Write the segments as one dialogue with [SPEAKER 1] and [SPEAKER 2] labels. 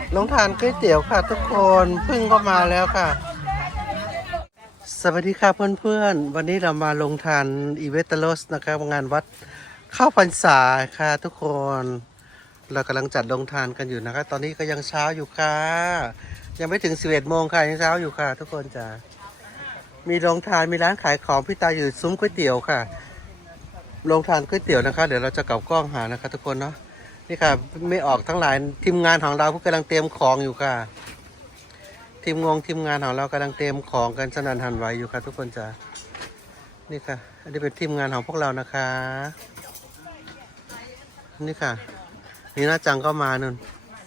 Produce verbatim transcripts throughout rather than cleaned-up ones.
[SPEAKER 1] ลงทานก๋วยเตี๋ยวค่ะทุกคนพึ่งก็มาแล้วค่ะสวัสดีค่ะเพื่อนๆวันนี้เรามาลงทานอีเวตาโลสนะครับงานวัดเข้าพรรษาค่ะทุกคนเรากำลังจัดลงทานกันอยู่นะคะตอนนี้ก็ยังเช้าอยู่ค่ะยังไม่ถึงสิบเอ็ดโมงค่ะยังเช้าอยู่ค่ะทุกคนจ้ะมีโรงทานมีร้านขายของพี่ตาอยู่ซุ้มก๋วยเตี๋ยวค่ะโรงทานก๋วยเตี๋ยวนะคะเดี๋ยวเราจะกลับกล้องหานะคะทุกคนเนาะนี่ค่ะไม่ออกทั้งหลายทีมงานของเรากำลังเตรียมของอยู่ค่ะทีมงงทีมงานของเรากำลังเตรียมของกันสนั่นหันไหวอยู่ค่ะทุกคนจ้ะนี่ค่ะอันนี้เป็นทีมงานของพวกเรานะคะนี่ค่ะนี่น่าจังก็มานุ่น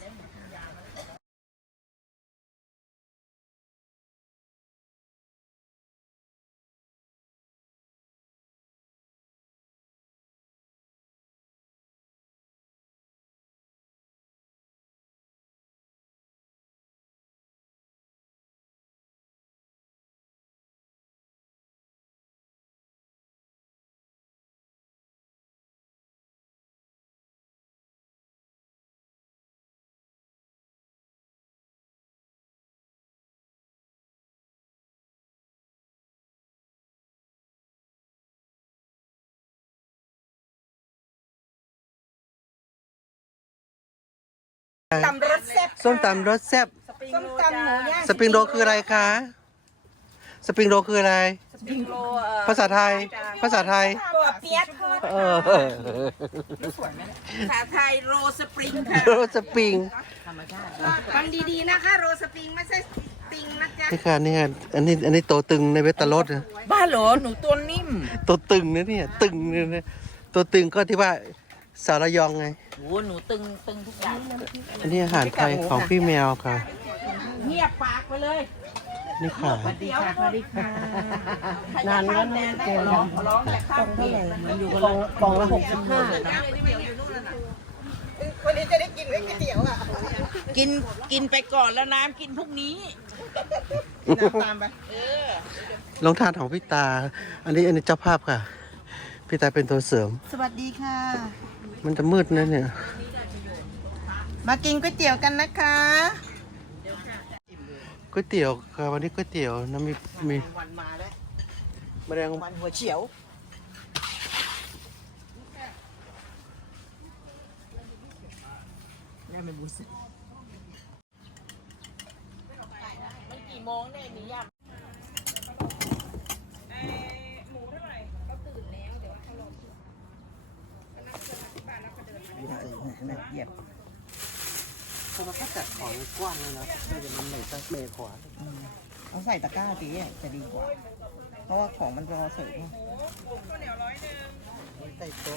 [SPEAKER 2] ตำรสแซ่บ
[SPEAKER 1] ส้มตำรสแซ่บ
[SPEAKER 2] ส้มตำหมูย่าง
[SPEAKER 1] สปริงโรลคืออะไรคะสปริงโรลคืออะไร
[SPEAKER 2] สปริงโรล
[SPEAKER 1] ภาษาไทยภาษาไทย
[SPEAKER 2] ตัวเปี๊ยะทอด
[SPEAKER 1] เออ
[SPEAKER 2] ภาษาไทยโรลสปริงค่ะ
[SPEAKER 1] โรลสปริง
[SPEAKER 2] ฟังดีๆนะคะโรลสปริงไม่ใช่สปริงนะจ๊ะ
[SPEAKER 1] นี่ค่ะนี่ค่ะอันนี้อันนี้โตตึงในเวตาโรสนะ
[SPEAKER 2] บ้าเหรอหนูตัวนิ่ม
[SPEAKER 1] ตัวตึงนะเนี่ยตึงเนี่ยนะตัวตึงก็ที่ว่าสารยองไง
[SPEAKER 2] โอ้หนูตึงตึงทุกอย่าง
[SPEAKER 1] อันนี้อาหารไทยของพี่แมวค่ะ
[SPEAKER 2] เงียบปากไปเลย
[SPEAKER 1] นี่ค่ะ
[SPEAKER 2] สวัสดีค่ะสวัสดีค่ะนานแล้วนะเจอร้องร้องแต่ข้ามเพลงมันอยู่กองกองละหกสิบห้าวันนี้จะได้กินก๋วยเตี๋ยวอ่ะกินกินไปก่อนแล้วน้ำกินพรุ่งนี้ตามไปเออ
[SPEAKER 1] ลงทานของพี่ตา อันนี้อันนี้เจ้าภาพค่ะ พี่ตาเป็นตัวเสริม
[SPEAKER 2] สวัสดีค่ะ
[SPEAKER 1] มันจะมืดนะเนี่ย
[SPEAKER 2] มากินก๋วยเตี๋ยวกันนะคะ
[SPEAKER 1] ก๋วยเตี๋ยวค่ะวันนี้ก๋วยเตี๋ยวนะมีมี
[SPEAKER 2] วันมาแล้ว
[SPEAKER 1] แมลง
[SPEAKER 2] วันหัวเฉียวน่าเป็นบุษมันกี่โมงเนี่ยนี่ยามหมูเท่าไหร่เขาตื่นแล้วเดี๋ยวเขาลงก็นั่งเจอที่บ้านแล้วก็เดินมาเหยียบ
[SPEAKER 1] เขาก็จัดของกว้างเลยนะไม่จะมันไหนตั้งเมย์ขวา
[SPEAKER 2] เอาใส่ตะกร้าตีจะดีกว่า เพราะว่าของมันรอเสิร์ฟ
[SPEAKER 1] ใส่โต๊ะ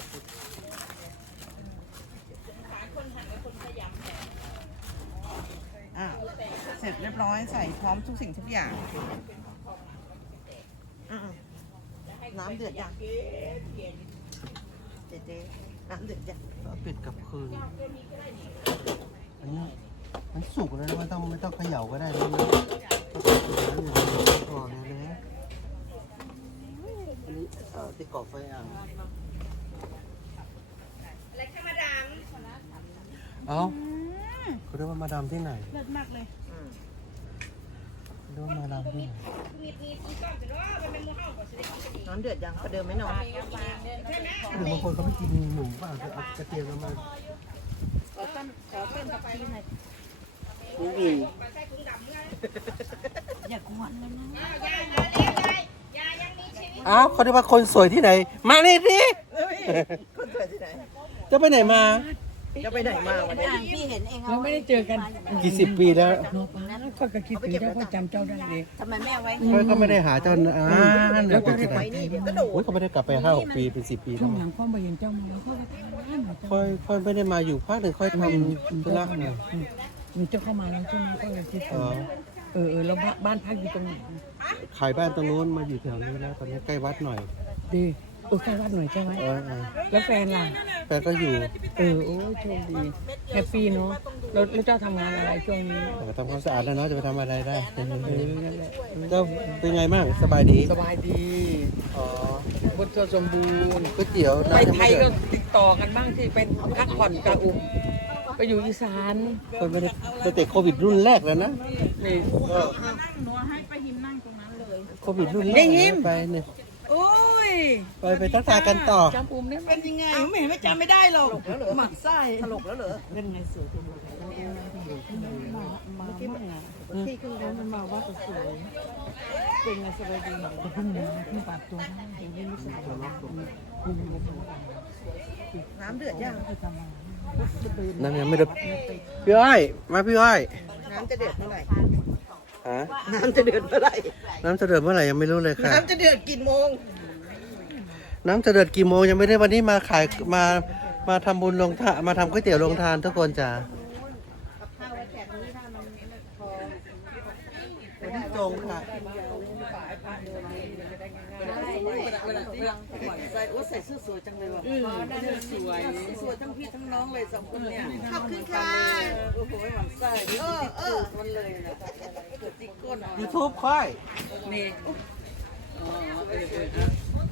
[SPEAKER 2] อ่ะเสร็จเรียบร้อยใส่พร้อมทุกสิ่งทุกอย่างอ่ะน้ำเดือดยังเจ๊ๆน้ำเดือดยัง
[SPEAKER 1] ก็ปิดกับคืนอันนี้มันสุกแล้วนะไม่ต้องไม่ต้องเขย่าก็ได้นะก็สุกแล้วอยู่ก่อนเลยนะอันนี้เอ่อที่ก่อไฟอ่ะ
[SPEAKER 2] อะไรคะมาดาม
[SPEAKER 1] เอ้าเขาเรียกว่ามาดามที่ไหน
[SPEAKER 2] เลิศมากเลย
[SPEAKER 1] เรียกว่ามาดามที่ไหน
[SPEAKER 2] น้ำเดือดยังประเดิมไหมน้อง
[SPEAKER 1] หรือบางคนเขาไม่กินหมูป่ะจะเอากระเทียมมา
[SPEAKER 2] ขอต้นขอต้นกับพีหน่อย
[SPEAKER 1] ไม่มี
[SPEAKER 2] อย่ากวนเลยนะ
[SPEAKER 1] อ้าวเขาเรียกว่าคนสวยที่ไหน มานี่สิ
[SPEAKER 2] คนสวยที่ไหน
[SPEAKER 1] จะไปไหนมา
[SPEAKER 2] จะไปไหนมาวันนี้
[SPEAKER 3] พี่เห็นเอง
[SPEAKER 4] เราไม่ได้เจอกัน
[SPEAKER 1] กี่สิบปีแล้ว
[SPEAKER 4] ก็กระคิดถึงเจ้าก็จำเจ้าได้เลย
[SPEAKER 3] ทำไมแม่ไว้
[SPEAKER 1] เขาก็ไม่ได้หาเจ้าอ่าเดี๋ยวจะไหน
[SPEAKER 2] นี่เดี๋ยวก็โด
[SPEAKER 1] โอ้
[SPEAKER 2] ด
[SPEAKER 1] ยเขาไม่ได้กลับไปห้าหกปีเป็นสิบปี
[SPEAKER 4] ช่
[SPEAKER 1] แล้ว
[SPEAKER 4] วงหลังพ่อมาเห็นเจ้ามาแล้วก็ไปทำงาน
[SPEAKER 1] ค่อยค่อยไม่ได้มาอยู่ภาคหนึ่งค่อยทำธุระหน่อย
[SPEAKER 4] มีเจ้าเข้ามาแล้วใช่ไหมก็เลยคิด
[SPEAKER 1] อ๋อ
[SPEAKER 4] เออเออแล้วบ้านพักอยู่ตรงไหน
[SPEAKER 1] ขายบ้านตรงนู้นมาอยู่แถวนี้แล้วตอนนี้ใกล้วัดหน่อย
[SPEAKER 4] ดีโอ้ใกล้วัดหน่อยใช่ไหม
[SPEAKER 1] เออเออ
[SPEAKER 4] แล้วแฟนล่ะ
[SPEAKER 1] แฟนก็อยู่
[SPEAKER 4] เออโอ้โชคดีแฮปปี้เนาะแล้วแล้วเจ้าทำงานอะไรช่วงนี้
[SPEAKER 1] แต่ก็ทำความสะอาดแล้วเนาะจะไปทำอะไรได้
[SPEAKER 4] เออนั่นแหละ
[SPEAKER 1] ก็เป็นไงบ้างสบายดี
[SPEAKER 4] สบายดี
[SPEAKER 1] อ๋อบ
[SPEAKER 4] นตัวสมบูรณ์
[SPEAKER 1] ก๋วยเตี๋ยว
[SPEAKER 4] ไป
[SPEAKER 1] น้ำยัง
[SPEAKER 4] ไท
[SPEAKER 1] ไม่
[SPEAKER 4] ย
[SPEAKER 1] เดื
[SPEAKER 4] ก็
[SPEAKER 1] อด
[SPEAKER 4] ติดต่อกันบ้างที่เป็นพักผ่อนกระอุ่มไปอยู่อีสาน
[SPEAKER 1] เคยไม่ได้ตั้งแต่โควิดรุ่นแรกแล้วนะ
[SPEAKER 4] นี่
[SPEAKER 1] ก็
[SPEAKER 2] นั่งหนูให้ไปหิมนั่งตรงนั้นเลย
[SPEAKER 1] โควิดรุ่นแรกไปเนี่ย
[SPEAKER 2] โอ้ย
[SPEAKER 1] ไปไปทักทายกันต่อ
[SPEAKER 4] จำปุ่มได้ไหม
[SPEAKER 2] เป็นยังไงไม่เห็นไม่จำไม่ได้หรอกหมักไส้ตลกแล้วเหรอ
[SPEAKER 4] เป็นไงสวยจังเลยมามาที่มันที่เครื่องเล่นมันมาว่าสวยเป็นไงสบายดีแต่พรุ่งนี้ที่ปรับตัวได้ยังไม่รู้สึกตัวล็อกตัวคุณไม่ทำอะไร
[SPEAKER 2] น้ำเดือดยัง
[SPEAKER 1] นั่นยังไม่ได้พี่อ้อยมาพี่อ้อย
[SPEAKER 2] น้ำจะเดือดเมื่อไหร่
[SPEAKER 1] ฮะ
[SPEAKER 2] น้ำจะเดือดเมื่อไหร่
[SPEAKER 1] น้ำจะเดือดเมื่อไหร่ยังไม่รู้เลยค่ะ
[SPEAKER 2] น้ำจะเดือดกี่โมง
[SPEAKER 1] น้ำจะเดือดกี่โมงยังไม่ได้วันนี้มาขายมามาทำบุญลงทานมาทำก๋วยเตี๋ยวลงทานทุกคนจ้ะวันนี้ตรงค่ะ
[SPEAKER 2] ใส่โอ้ใส่เสื้อสวยจังเลยว่ะสวยสวยทั้งพี่ทั้งน้องเลยสองคนเนี่ยขอบคุณค่ะโอ้โหหมันไส้เออเออมันเลยนะเกิดติ๊กก้น
[SPEAKER 1] ยูทูบค่อย
[SPEAKER 2] นี่อ๋อเออเออ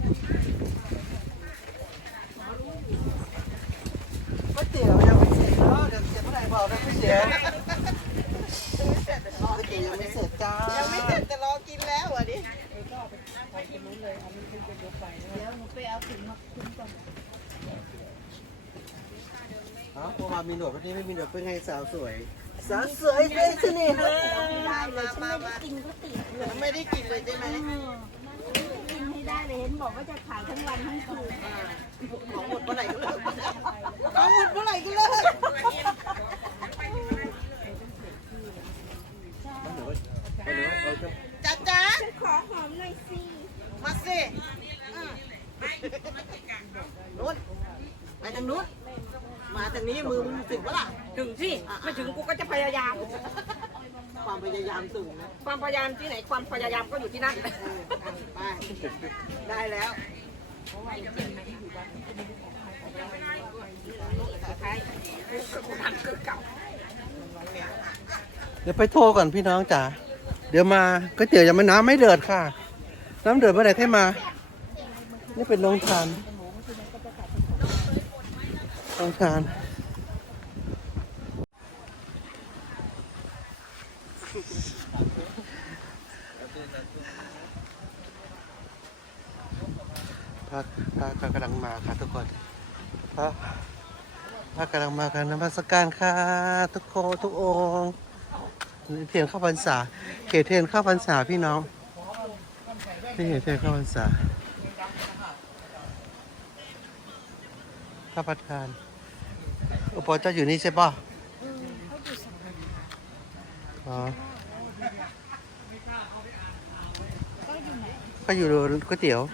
[SPEAKER 1] ก๋วยเตี๋ยวยังไม่เสร็จเนาะเดี๋ยวเสร็จเมื่อไหร่บอกนะก๋วยเตี๋ยวก๋วยเตี๋ยวยังไม่เสร็จจ้า
[SPEAKER 2] ยังไม่เสร็จแต่รอกินแล้วอ่ะดิ
[SPEAKER 1] อ๋อพอมามีหนวดวันนี้ไม่มีหนวดเป็นไงสาวสวย สาวสวยเลยสินี่
[SPEAKER 2] ได้เลยฉันไม่ได้กินก๋วยเตี๋ยวไม่ได้กินเลยใช่ไหม
[SPEAKER 3] กินให้ได้เลยเห็นบอกว่าจะขายทั้งวันทั้งคืน
[SPEAKER 2] ของหมดเมื่อไหร่ก็เลิกของหมดเมื่อไหร่ก็เลิกจ้าจ้า
[SPEAKER 3] ขอหอมหน่อยสิ
[SPEAKER 2] มาสินู้นไปทางนู้นมาทางนี้มือมึงถึงปะล่ะ
[SPEAKER 3] ถึงสิไม่ถึงกูก็จะพยายาม
[SPEAKER 2] ความพยายามสูงนะ
[SPEAKER 3] ความพยายามที่ไหนความพยายามก็อยู่ที่นั่น
[SPEAKER 2] เออไปได้แล้ว
[SPEAKER 1] เดี๋ยวไปโทรก่อนพี่น้องจ๋า เดี๋ยวมาก๋วยเตี๋ยวยังไม่น้ำไม่เดือดค่ะ น้ำเดือดเมื่อไหร่ให้มา นี่เป็นโรงทานโรงทาน พระพระกำลังมาค่ะทุกคนพระพระกำลังมากันนมัสการค่ะทุกคนทุกองค์เทียนเข้าพรรษาเขตเทียนเข้าพรรษาพี่น้องนี่เขตเทียนเข้าพรรษาพระประธานอุปเจ้าอยู่นี่ใช่ป่ะอ๋อก็อยู่ก๋วยเตี๋ยว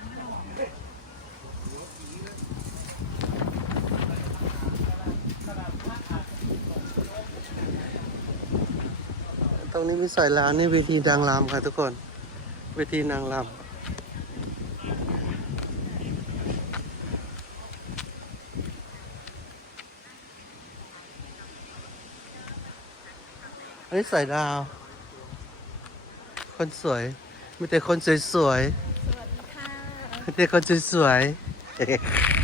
[SPEAKER 1] ตรงนี้มีสายลาวนี่เวทีนางรำค่ะทุกคนเวทีนางรำอันนี้สายลาวคนสวยมีแต่คนสวยๆมีแต่คนสวยๆ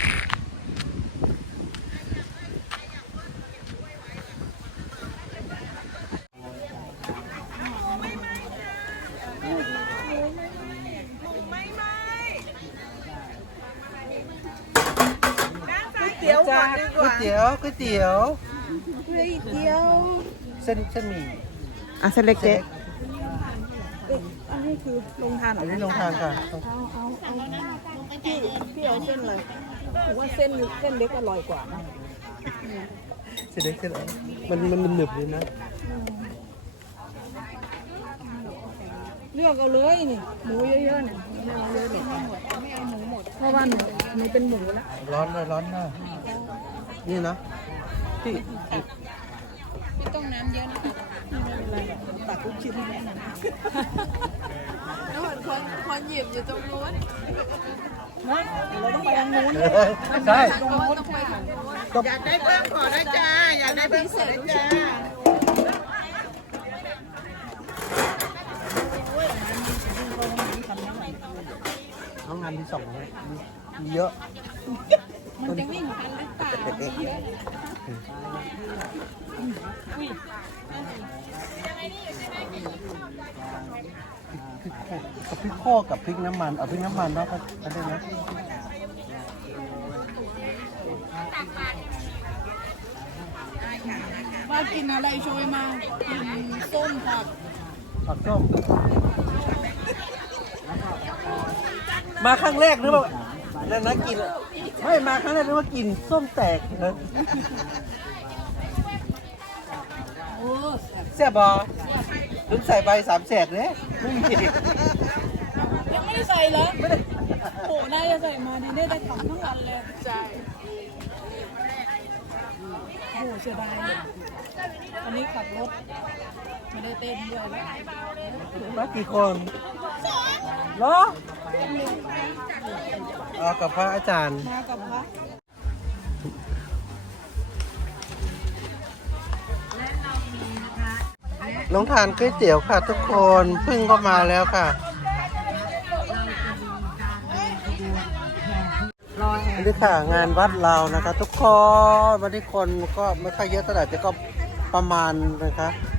[SPEAKER 2] เตี๋ยวก่อนดีก
[SPEAKER 1] ก๋วย
[SPEAKER 2] ว่า
[SPEAKER 1] เตี๋ยวก๋วยเตี๋ยว
[SPEAKER 2] ก๋วยเตี๋ยว
[SPEAKER 1] เส้นเส้นหมี่
[SPEAKER 2] อ่ะเส้นเล็กเจ๊
[SPEAKER 3] อันนี้คือลงทาน
[SPEAKER 1] อันนี้ลงทานค่ะ
[SPEAKER 3] พี่พี่เอาเส้นอะไรผมว่าเส้นเส้นเล็กอร่อยกว่านะ
[SPEAKER 1] เส้นเล็กเส้นอะไรมันมันหนึบๆเลยนะ
[SPEAKER 3] เลือกเอาเลยนี่หมูเยอะๆเนี่ยไม่เอาเยอะเลยไม่เอาหมูหมดเพราะว่าหนูหนูเป็นหมูแล้ว
[SPEAKER 1] ร้อนเลยร้อนมากนี่เนาะที่
[SPEAKER 3] ไม่ต้องน้ำเยอะนะคะไม่เป็นไรตักทุกชิ้นเลยนะแล้วคนคนคนหยิบอยู่ตรงนู้นนะเราต้องไปทางนู้น
[SPEAKER 1] ใช่
[SPEAKER 3] ต้องไปทางนู้น
[SPEAKER 2] อยากได้เพิ่มขอได้จ้าอยากได้เพิ่มขอได้จ้า
[SPEAKER 1] น้องงานที่สองมีเยอะ
[SPEAKER 3] มันจะวิ่งทันหรือเปล่าเยอะ
[SPEAKER 1] กับพริกโคกกับพริกน้ำมันเอาพริกน้ำมันเนาะก็ได้นะ
[SPEAKER 3] ว่ากินอะไรโชยมากินส้มผัก
[SPEAKER 1] ผักส้มมาครั้งแรกหรือเปล่านั่นนะกินไม่มาครั้งแรกหรือว่ากินส้มแตกนะ
[SPEAKER 3] โอ้
[SPEAKER 1] แซ่บบอลืมใส่ใบสามแสกเลยไม่มี
[SPEAKER 3] ยังไม่ได้ใส่เหรอไม่ได้โอ้น่าจะใส่มาดีได้แต่ขำทั้งวันเลยใช่โอ้เสียดายวันนี้ขับรถไม่ได้เต้นด้วยแล้ว
[SPEAKER 1] มากี่คนเหรอเอากับพระอาจารย์
[SPEAKER 3] มากับพระ
[SPEAKER 1] น้องทานก๋วยเตี๋ยวค่ะทุกคนพึ่งก็มาแล้วค่ะนี่ค่ะงานวัดเรานะคะ ทุกคนวันนี้คนก็ไม่ค่อยเยอะเท่าไหร่แต่ก็ประมาณนะคะ